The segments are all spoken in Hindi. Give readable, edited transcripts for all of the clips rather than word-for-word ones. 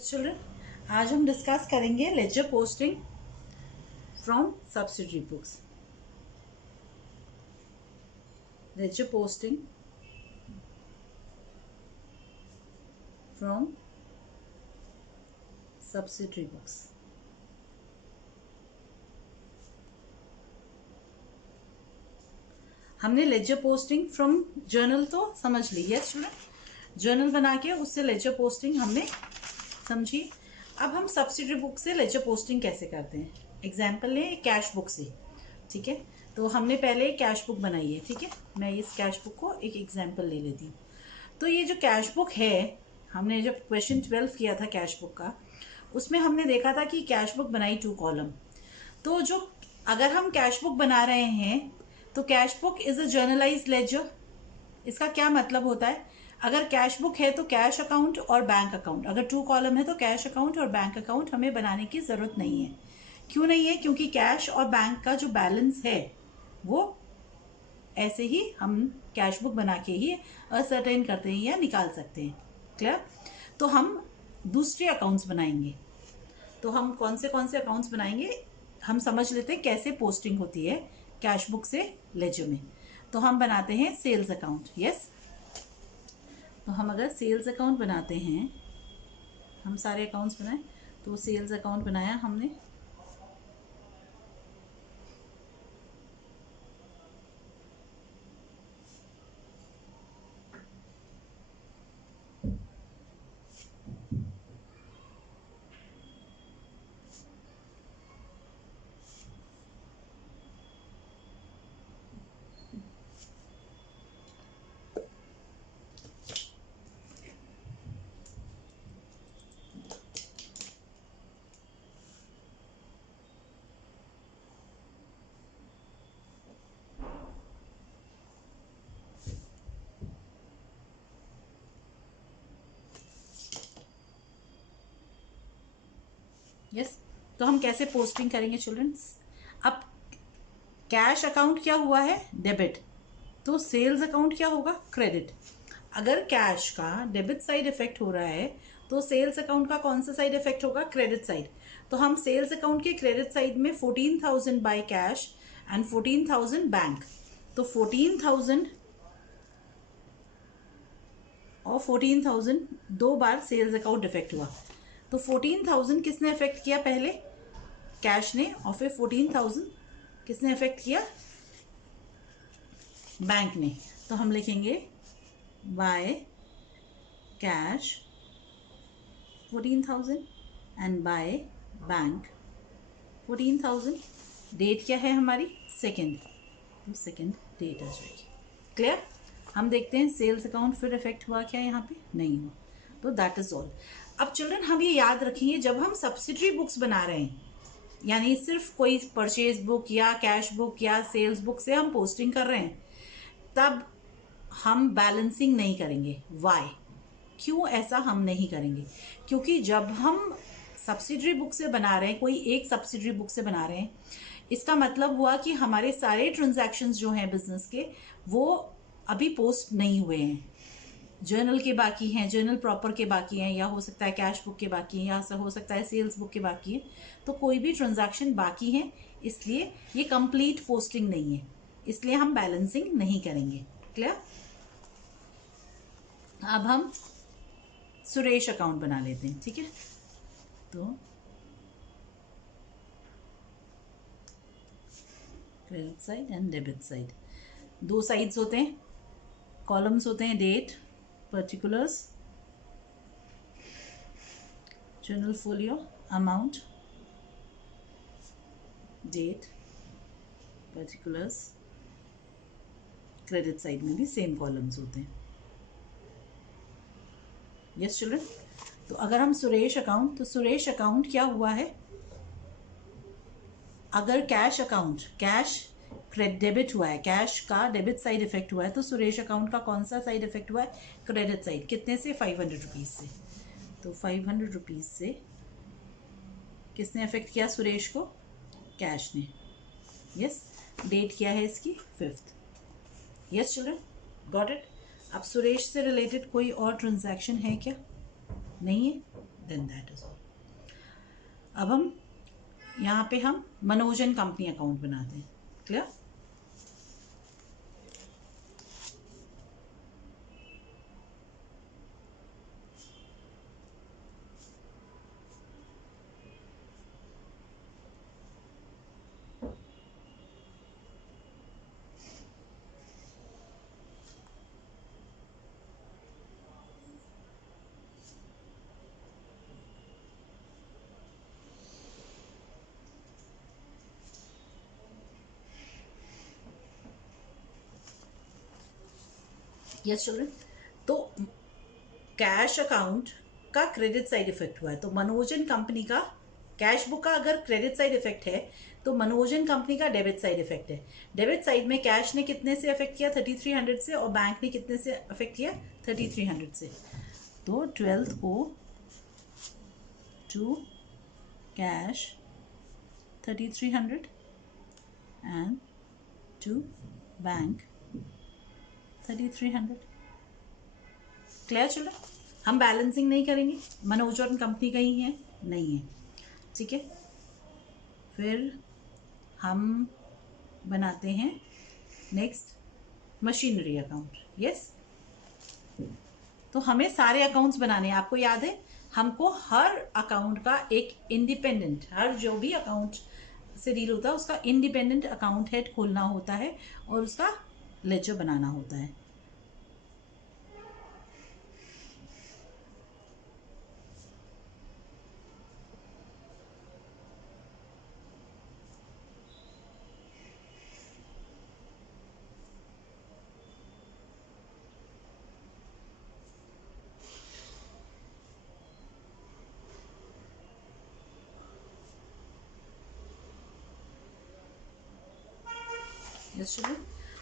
चिल्ड्रन, आज हम डिस्कस करेंगे ledger posting from subsidiary books. Ledger posting from subsidiary books. हमने लेजर पोस्टिंग फ्रॉम जर्नल तो समझ ली है चिल्ड्रन, जर्नल बना के उससे लेजर पोस्टिंग हमने समझी। अब हम सब्सिडरी बुक से लेजर पोस्टिंग कैसे करते हैं, एग्जाम्पल लें कैश बुक से। ठीक है, तो हमने पहले एक कैश बुक बनाई है। ठीक है, मैं इस कैश बुक को एक एग्जाम्पल ले लेती हूँ। तो ये जो कैश बुक है, हमने जब क्वेश्चन 12 किया था कैश बुक का, उसमें हमने देखा था कि कैश बुक बनाई 2 कॉलम। तो जो अगर हम कैश बुक बना रहे हैं तो cash book is a journalised ledger. इसका क्या मतलब होता है, अगर कैश बुक है तो कैश अकाउंट और बैंक अकाउंट, अगर 2 कॉलम है तो कैश अकाउंट और बैंक अकाउंट हमें बनाने की ज़रूरत नहीं है। क्यों नहीं है? क्योंकि कैश और बैंक का जो बैलेंस है वो ऐसे ही हम कैश बुक बना के ही असर्टेन करते हैं या निकाल सकते हैं। क्लियर? तो हम दूसरे अकाउंट्स बनाएंगे। तो हम कौन से अकाउंट्स बनाएंगे, हम समझ लेते हैं कैसे पोस्टिंग होती है कैश बुक से लेजर में। तो हम बनाते हैं सेल्स अकाउंट। यस, तो हम अगर सेल्स अकाउंट बनाते हैं, हम सारे अकाउंट्स बनाए, तो सेल्स अकाउंट बनाया हमने। यस, तो हम कैसे पोस्टिंग करेंगे चिल्ड्रंस। अब कैश अकाउंट क्या हुआ है, डेबिट, तो सेल्स अकाउंट क्या होगा, क्रेडिट। अगर कैश का डेबिट साइड इफेक्ट हो रहा है तो सेल्स अकाउंट का कौन सा साइड इफेक्ट होगा, क्रेडिट साइड। तो हम सेल्स अकाउंट के क्रेडिट साइड में 14,000 बाय कैश एंड 14,000 बैंक। तो 14,000 और 14,000 दो बार सेल्स अकाउंट इफेक्ट हुआ। तो 14,000 किसने इफेक्ट किया, पहले कैश ने, और फिर 14,000 किसने इफेक्ट किया, बैंक ने। तो हम लिखेंगे by cash 14,000 and by bank 14,000। Date क्या है हमारी, सेकेंड, तो सेकेंड डेट आ जाएगी। क्लियर? हम देखते हैं सेल्स अकाउंट फिर इफेक्ट हुआ क्या, यहाँ पे नहीं हुआ। तो दैट इज ऑल। अब चिल्ड्रन हम ये याद रखेंगे, जब हम सब्सिडरी बुक्स बना रहे हैं, यानी सिर्फ कोई परचेज बुक या कैश बुक या सेल्स बुक से हम पोस्टिंग कर रहे हैं, तब हम बैलेंसिंग नहीं करेंगे। वाई? क्यों ऐसा हम नहीं करेंगे? क्योंकि जब हम सब्सिडरी बुक से बना रहे हैं, कोई एक सब्सिडरी बुक से बना रहे हैं, इसका मतलब हुआ कि हमारे सारे ट्रांजैक्शंस जो हैं बिजनेस के, वो अभी पोस्ट नहीं हुए हैं। जर्नल के बाकी हैं, जर्नल प्रॉपर के बाकी हैं, या हो सकता है कैश बुक के बाकी हैं, या हो सकता है सेल्स बुक के बाकी हैं। तो कोई भी ट्रांजैक्शन बाकी है, इसलिए ये कंप्लीट पोस्टिंग नहीं है, इसलिए हम बैलेंसिंग नहीं करेंगे। क्लियर? अब हम सुरेश अकाउंट बना लेते हैं। ठीक है, तो credit side and debit side, दो साइड्स होते हैं, कॉलम्स होते हैं, date, particulars, journal folio, amount, date, particulars. Credit side में भी सेम कॉलम्स होते हैं। यस चिल्ड्रन, तो अगर हम सुरेश अकाउंट, तो सुरेश अकाउंट क्या हुआ है, अगर कैश अकाउंट, कैश डेबिट हुआ है, कैश का डेबिट साइड इफेक्ट हुआ है, तो सुरेश अकाउंट का कौन सा साइड इफेक्ट हुआ है, क्रेडिट साइड। कितने से, 500 रुपीज़ से। तो 500 रुपीज़ से किसने इफेक्ट किया, सुरेश को, कैश ने। यस, डेट क्या है इसकी, 5th। Yes children, got it. अब सुरेश से रिलेटेड कोई और ट्रांजैक्शन है क्या, नहीं है, देन दैट इज ऑल। अब हम यहाँ पे हम मनोज एंड कंपनी अकाउंट बनाते हैं। क्लियर? यस चिल्ड्रन, तो कैश अकाउंट का क्रेडिट साइड इफेक्ट हुआ है, तो मनोज एंड कंपनी का कैश बुक का अगर क्रेडिट साइड इफेक्ट है तो मनोज एंड कंपनी का डेबिट साइड इफेक्ट है। डेबिट साइड में कैश ने कितने से अफेक्ट किया? 3300 से, और बैंक ने कितने से अफेक्ट किया? 3300 से। तो 12th को to cash 3300 and to bank 3300। Clear children? हम बैलेंसिंग नहीं करेंगे, मनोज और कंपनी का ही है, नहीं है, ठीक है। फिर हम बनाते हैं नेक्स्ट मशीनरी अकाउंट। यस, तो हमें सारे अकाउंट्स बनाने हैं। आपको याद है हमको हर अकाउंट का एक इंडिपेंडेंट, हर जो भी अकाउंट से डील होता है उसका इंडिपेंडेंट अकाउंट हेड खोलना होता है और उसका लेजर बनाना होता है।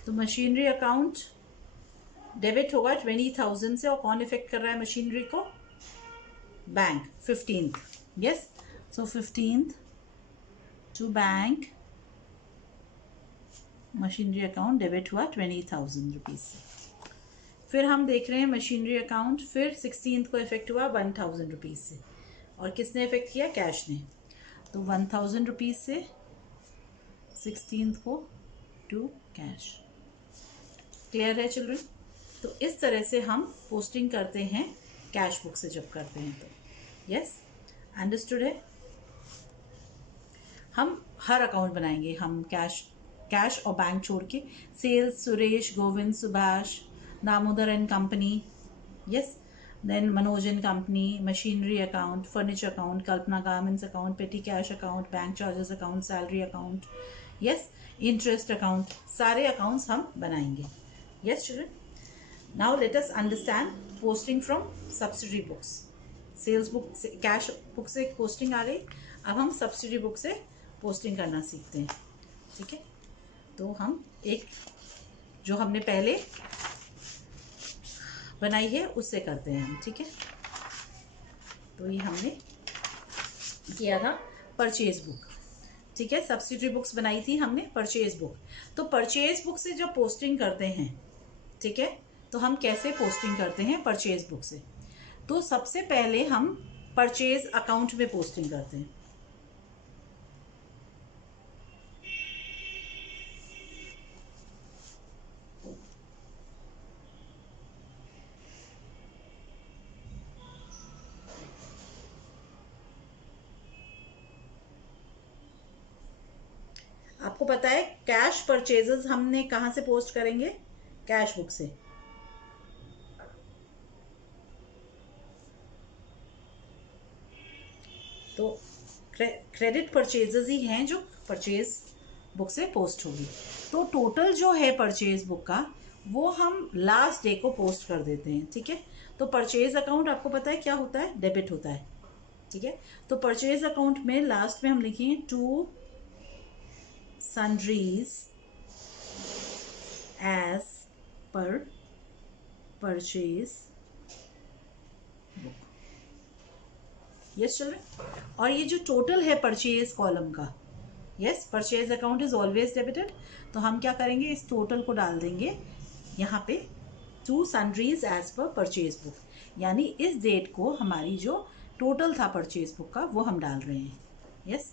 तो मशीनरी अकाउंट डेबिट होगा 20,000 से, और कौन इफेक्ट कर रहा है मशीनरी को? Bank 15th। Yes, so 15th to bank machinery account debit हुआ 20,000 रुपीज से। फिर हम देख रहे हैं मशीनरी अकाउंट फिर 16th को इफेक्ट हुआ 1,000 रुपीज से, और किसने इफेक्ट किया? कैश ने। तो 1,000 रुपीज से 16th को टू कैश। क्लियर है चिल्ड्रन? तो इस तरह से हम पोस्टिंग करते हैं कैश बुक से जब करते हैं तो। यस, अंडरस्टूड है? हम हर अकाउंट बनाएंगे, हम कैश और बैंक छोड़ के, sales Suresh, Govind, Subhash, Damodar and company. Yes, then Manoj and company, machinery account, furniture account, Kalpana garments account, petty cash account, bank charges account, salary account, yes, interest account, सारे अकाउंट्स हम बनाएंगे। Yes children, now let us understand posting from subsidiary books. Sales book से, कैश बुक से पोस्टिंग आ गई, अब हम सब्सिडरी बुक से पोस्टिंग करना सीखते हैं। ठीक है, तो हम एक जो हमने पहले बनाई है उससे करते हैं हम। ठीक है, तो ये हमने किया था परचेज बुक। ठीक है, सब्सिडरी बुक्स बनाई थी हमने परचेज बुक। तो परचेज बुक से जब पोस्टिंग करते हैं, ठीक है, तो हम कैसे पोस्टिंग करते हैं परचेज बुक से? तो सबसे पहले हम परचेज अकाउंट में पोस्टिंग करते हैं। आपको पता है कैश परचेजेस हमने कहाँ से पोस्ट करेंगे? कैश बुक से। तो क्रेडिट परचेजेस ही हैं जो परचेज बुक से पोस्ट होगी। तो टोटल जो है परचेज बुक का वो हम लास्ट डे को पोस्ट कर देते हैं। ठीक है, तो परचेज अकाउंट आपको पता है क्या होता है? डेबिट होता है। ठीक है, तो परचेज अकाउंट में लास्ट में हम लिखेंगे to sundries as per purchase book। Yes children, और ये जो टोटल है परचेज कॉलम का, yes, purchase account is always debited, तो हम क्या करेंगे? इस टोटल को डाल देंगे यहाँ पे to sundries as per purchase book, यानी इस डेट को हमारी जो टोटल था परचेज बुक का वो हम डाल रहे हैं। यस,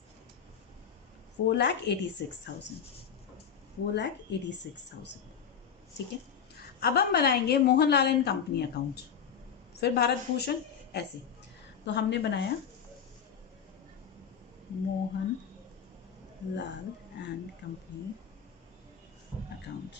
4,86,000, 4,86,000। ठीक है, अब हम बनाएंगे मोहनलाल एंड कंपनी अकाउंट, फिर भारत भूषण, ऐसे। तो हमने बनाया Mohan Lal and company account.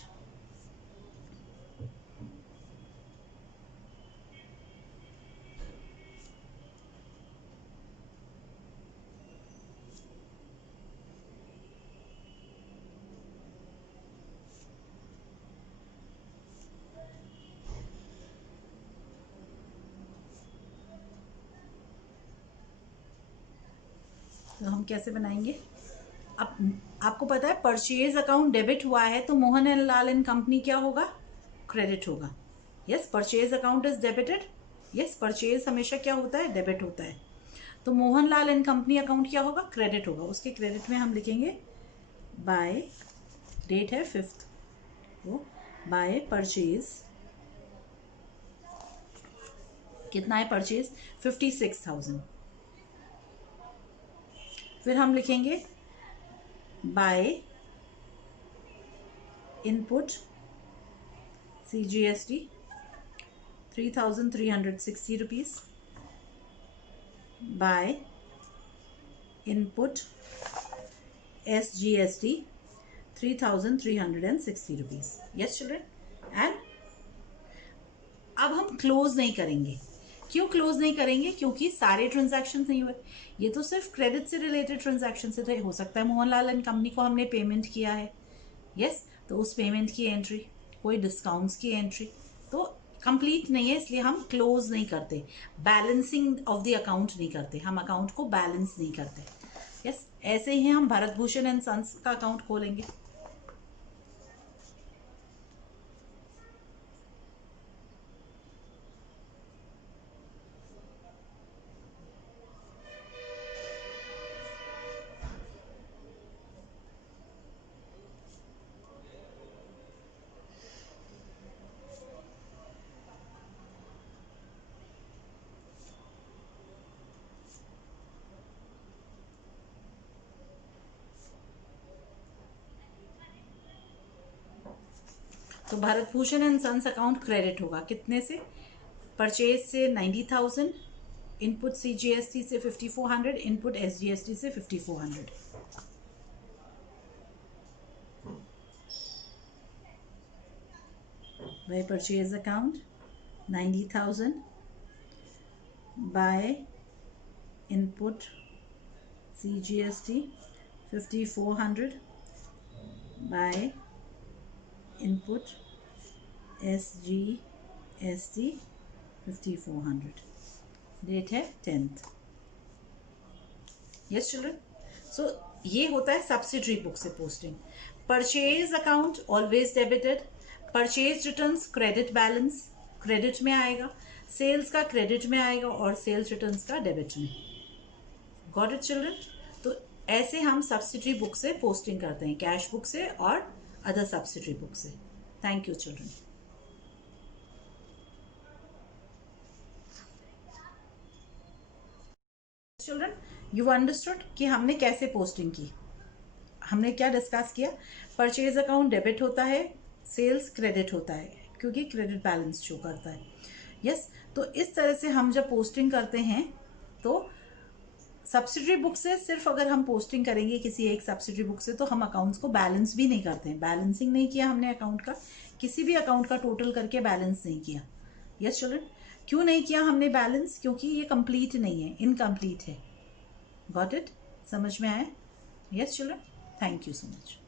तो हम कैसे बनाएंगे? अब आपको पता है परचेज अकाउंट डेबिट हुआ है तो Mohan and Lal and company क्या होगा? क्रेडिट होगा। Yes, purchase account is debited. Yes, purchase हमेशा क्या होता है? डेबिट होता है। तो Mohan Lal and company account क्या होगा? क्रेडिट होगा। उसके क्रेडिट में हम लिखेंगे बाय, डेट है 5th, तो बाय परचेज, कितना है परचेज? 56,000। फिर हम लिखेंगे bye input CGST 3,360 rupees, bye input SGST 3,360 rupees. Yes children, and अब हम क्लोज नहीं करेंगे। क्यों क्लोज नहीं करेंगे? क्योंकि सारे ट्रांजैक्शन नहीं हुए, ये तो सिर्फ क्रेडिट से रिलेटेड ट्रांजैक्शन से तो हो सकता है मोहनलाल एंड कंपनी को हमने पेमेंट किया है। यस, तो उस पेमेंट की एंट्री, कोई डिस्काउंट्स की एंट्री तो कंप्लीट नहीं है, इसलिए हम क्लोज नहीं करते, बैलेंसिंग ऑफ द अकाउंट नहीं करते, हम अकाउंट को बैलेंस नहीं करते। यस, ऐसे ही हम भारत भूषण एंड सन्स का अकाउंट खोलेंगे। तो Bharat Bhushan and sons account credit होगा कितने से? परचेज से 90,000, इनपुट CGST से 5,400, इनपुट SGST से 5,400। By purchase account 90,000, by input CGST 5,400, by input SGST 5,400। Date है 10th। यस चिल्ड्रन, सो ये होता है सब्सिडरी बुक से posting. Purchase account always debited, purchase returns credit balance, credit में आएगा, सेल्स का क्रेडिट में आएगा और सेल्स रिटर्न्स का डेबिट में। Got it children? तो ऐसे हम सब्सिडरी बुक से पोस्टिंग करते हैं, कैश बुक से और अदर सब्सिडरी बुक से। Thank you children. Children, you understood कि हमने कैसे पोस्टिंग की? हमने क्या डिस्कस किया? परचेज अकाउंट डेबिट होता है, सेल्स क्रेडिट होता है क्योंकि क्रेडिट बैलेंस शो करता है। यस, तो इस तरह से हम जब पोस्टिंग करते हैं तो सब्सिडरी बुक से सिर्फ अगर हम पोस्टिंग करेंगे किसी एक सब्सिडरी बुक से तो हम अकाउंट्स को बैलेंस भी नहीं करते हैं, बैलेंसिंग नहीं किया हमने अकाउंट का, किसी भी अकाउंट का टोटल करके बैलेंस नहीं किया। यस चिल्ड्रन, क्यों नहीं किया हमने बैलेंस? क्योंकि ये कंप्लीट नहीं है, इनकम्प्लीट है। Got it? समझ में आया? Yes children, thank you so much.